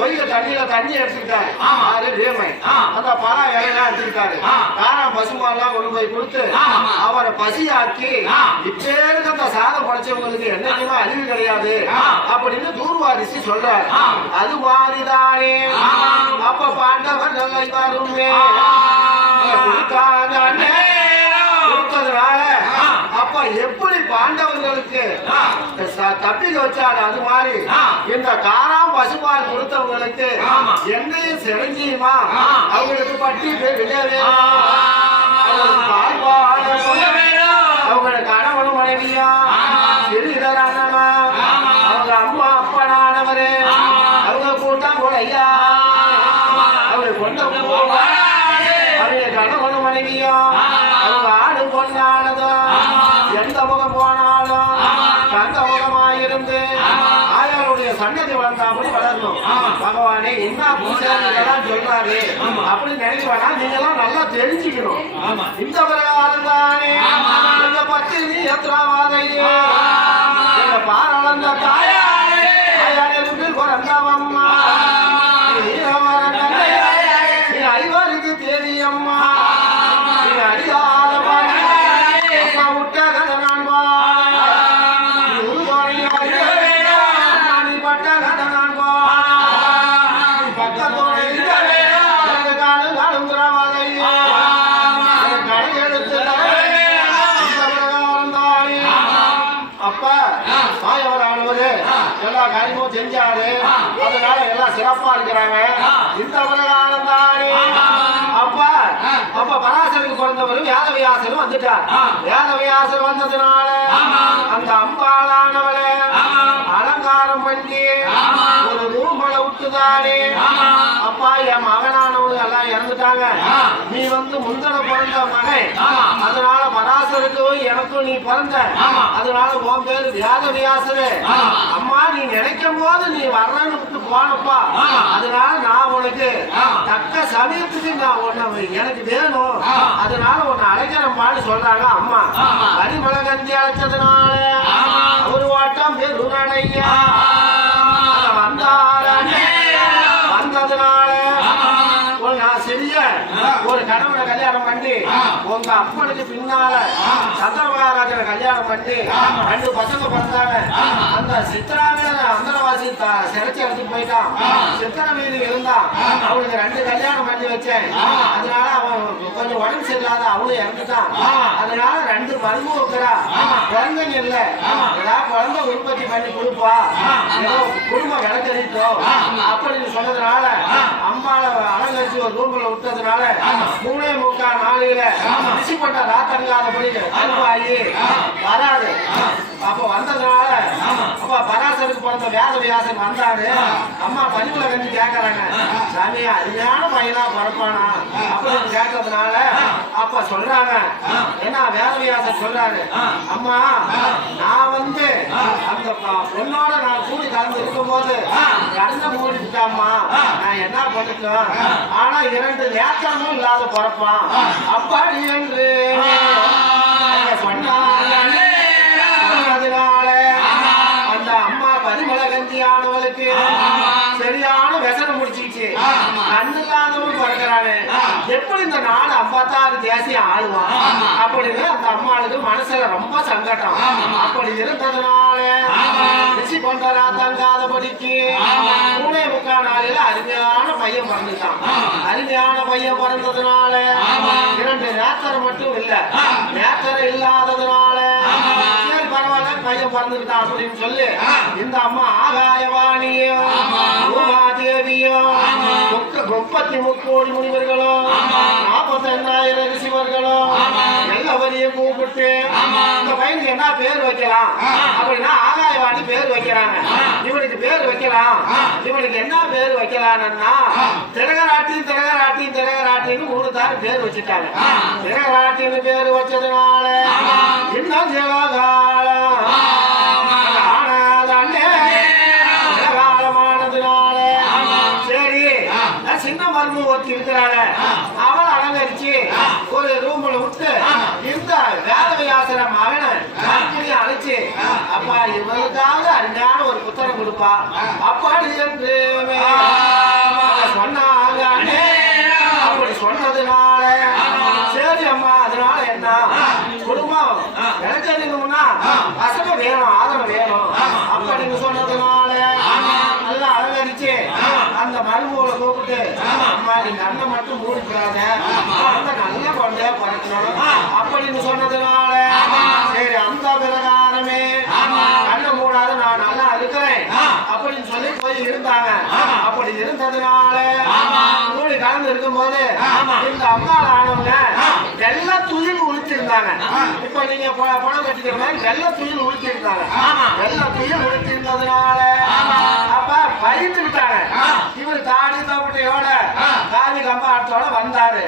கொய்ய தண்ணியில தண்ணி எடுத்துக்கிட்டாரு அந்த பழம் இலையெல்லாம் எடுத்துக்கிட்டாரு காரம் பசுமாலாம் கொண்டு போய் கொடுத்து அவரை பசியாக்கி இப்பேருக்கு அந்த சாதம் படைச்சவங்களுக்கு என்னைக்குமே அழிவு கிடையாது அப்படின்னு தூர்வாரிசி சொல்றாரு. அது மாதிரிதானே அப்ப பாண்டவர்கள் வருமே கொடுத்ததுனால அப்ப எப்படி பாண்டவர்களுக்கு தப்பிக்க வச்சாரு அது மாதிரி இந்த காராம் பசுபால் கொடுத்தவங்களுக்கு என்னையும் செலஞ்சியுமா அவங்களுக்கு பட்டி விடவே அவங்க கணவனும் மனைவியா சிறுதரானவா அவங்க அம்மா அப்பனானவரு அவங்க கூட்டம் கூட ஐயா அவங்க கொண்ட அவங்க கணவனும் மனைவியா அவங்க ஆடு பொண்ணானதும் எந்த முகம் போனாலும் தங்க முகமாயிருந்து ஆயாருடைய சன்னதி வளர்ந்தாப்படி வளரணும். பகவானே என்ன பூசாரிதான் சொல்றாரு அப்படி நினைப்பானா நீங்க எல்லாம் நல்லா தெரிஞ்சுக்கணும். இந்த பிரகாரம் தானே எங்க பத்தி நீ எத்திராவாதையே எங்க பாரளந்த தாயாருக்கு பிறந்தவம்மா நீ ஐவருக்கு தேவியம்மா நீ அடியாத எல்லா காரியமும் செஞ்சாரு. அதனால எல்லாம் சிறப்பா இருக்கிறாங்க. இந்த பிரகாரம் தானே அப்ப பராசருக்கு பிறந்தவரும் வேதவியாசரும் வந்துட்டார். வேதவியாசர் வந்ததுனால அந்த அம்பாளானவளை அலங்காரம் பண்ணி ஒரு ரூமலை விட்டுதானே அப்பா என் மகனானவங்க எல்லாம் இறந்துட்டாங்க. நீ முந்தன பிறந்த மகன். அதனால பராசருக்கும் எனக்கும் நீ பிறந்த. அதனால உன் பேரு வேதவியாசரு. அம்மா நீ நினைக்கும் போது நீ வரணும்னு போனப்பா. அதனால நான் உனக்கு தக்க சமயத்துக்கு நான் உன்னை எனக்கு வேணும். அதனால உன்னை அழைக்கிறம்மான்னு சொல்றாங்க அம்மா. கரிமலை கந்தி அழைச்சதுனால ஒரு வாட்டம் பெருநடையா வந்ததுனால நான் சிறிய ஒரு கணவனை கல்யாணம் பண்ணி உங்க அப்பனுக்கு பின்னால சந்திரமகாராஜனை கல்யாணம் பண்ணி 2 பசங்க பிறந்தாங்க. அந்த சித்திரான அந்தரவாசி சிறைச்சி எடுத்துட்டு போயிட்டான். சித்திர மீது இருந்தான். அவனுக்கு 2 கல்யாணம் பண்ணி வச்சேன். அதனால அவன் கொஞ்சம் உடம்பு சரியில்லாத அவனும் இறந்துட்டான். அதனால 2 மருமக இருக்கிறா. குழந்தைங்க இல்ல ஏதாவது குழந்தை உற்பத்தி பண்ணி கொடுப்பா ஏதோ குடும்பம் விளக்கறிட்டோம் அப்படின்னு சொன்னதுனால அம்மாவை அலங்கரிச்சு ஒரு ரூம்ல விட்டதுனால 3:45 நாளையில ரிஷிப்பட்ட ராத்தங்காதபடி அனுப்பாயி வராது. அப்ப வந்ததுனால அப்ப பராசருக்கு பிறந்த வேதவியாசன் வந்தாரு. அம்மா பரிவுல வந்து கேட்கறாங்க, சாமி அருமையான பையனா பிறப்பானா அப்படின்னு கேட்டதுனால அப்ப சொல்றாங்க என்ன வேதவியாசன் சொல்றாரு, அம்மா நான் அந்த பொண்ணோட நான் கூடி கலந்து இருக்கும் போது கண்ணை மூடிட்டாம்மா நான் என்ன பண்ணிட்டோம். ஆனா 2 நேற்றமும் இல்லாத பிறப்பான் அப்படி என்று சொன்னதுனால அந்த அம்மா பரிமள கந்தியானவளுக்கு சரியான விசனம் முடிச்சிச்சு. கண்ணு இல்லாதவன் பிறக்கிறானு எப்படி இந்த 56 தேசியம் ஆளுவான் அப்படின்னு அந்த அம்மாளுக்கு மனசுல ரொம்ப சங்கடம். அப்படி இருந்ததுனால ரிஷி கொண்டரா தங்காதபடிக்கு 3:45 நாளில அருமையான பையன் பிறந்துட்டான். அருமையான பையன் பிறந்ததுனால 2 நேத்தர் மட்டும் இல்ல நேத்தர் இல்லாததுனால சரி பரவாயில்ல பையன் பிறந்துட்டான் அப்படின்னு சொல்லி இந்த அம்மா ஆகாயவாணியும் தேவியும் 33 கோடி முனிவர்களும் 48,000 ரிஷிவர்களும் எல்லாவரையும் கூப்பிட்டு இந்த பையனுக்கு என்ன பேர் வைக்கலாம் அப்படின்னா ஆகாயவாணி பேர் வைக்கிறாங்க. இவனுக்கு பேர் வைக்கலாம், இவனுக்கு என்ன பேர் வைக்கலாம்னா திரகராட்டின்னு 3 தாரம் பேர் வச்சுட்டாங்க. திரகராட்டின்னு பேர் வச்சதுனால இன்னும் சிவகாலம் சின்ன மருமக ஒருத்தி இருக்கிறாள். அவளை அலங்கரிச்சு ஒரு ரூம்ல விட்டு இந்த வேதவியாசர மகனை அழைச்சு அப்பா இவளுக்காக அருமையான ஒரு புத்தகம் கொடுப்பா. அப்படி என்று சொன்னாங்க. அப்படி சொன்னதுனால சரி அம்மா, அதனால என்ன குடும்பம் எனக்கு இருக்கணும்னா பசங்க வேணும், ஆதரவு வேணும் அப்படின்னு சொன்னதுனால நல்லா அலங்கரிச்சு அந்த மருமகளை கூப்பிட்டு, அம்மா நீங்க அண்ணன் மட்டும் மூடிக்கிறாங்க, அந்த நல்ல குழந்தைய பிறக்கணும் அப்படின்னு சொன்னதுனால சரி அந்த பிரகாரமே கண்ணை மூடாத நான் நல்லா இருக்கிறேன் அப்படின்னு சொல்லி போய் இருந்தாங்க. அப்படி இருந்ததுனால மூடி கலந்து இருக்கும் போது இந்த அம்மாள் ஆனவங்க வெள்ள துயில் உளுத்திருந்தாங்க. இப்ப நீங்க பணம் கட்டிக்கிற மாதிரி வெள்ள துயில் உளுத்திருந்தாங்க. வெள்ள துயில் உளுத்திருந்ததுனால அப்ப பயந்துக்கிட்டாங்க. இவர் தாடி தோட்டையோட காவி கம்பாட்டோட வந்தாரு.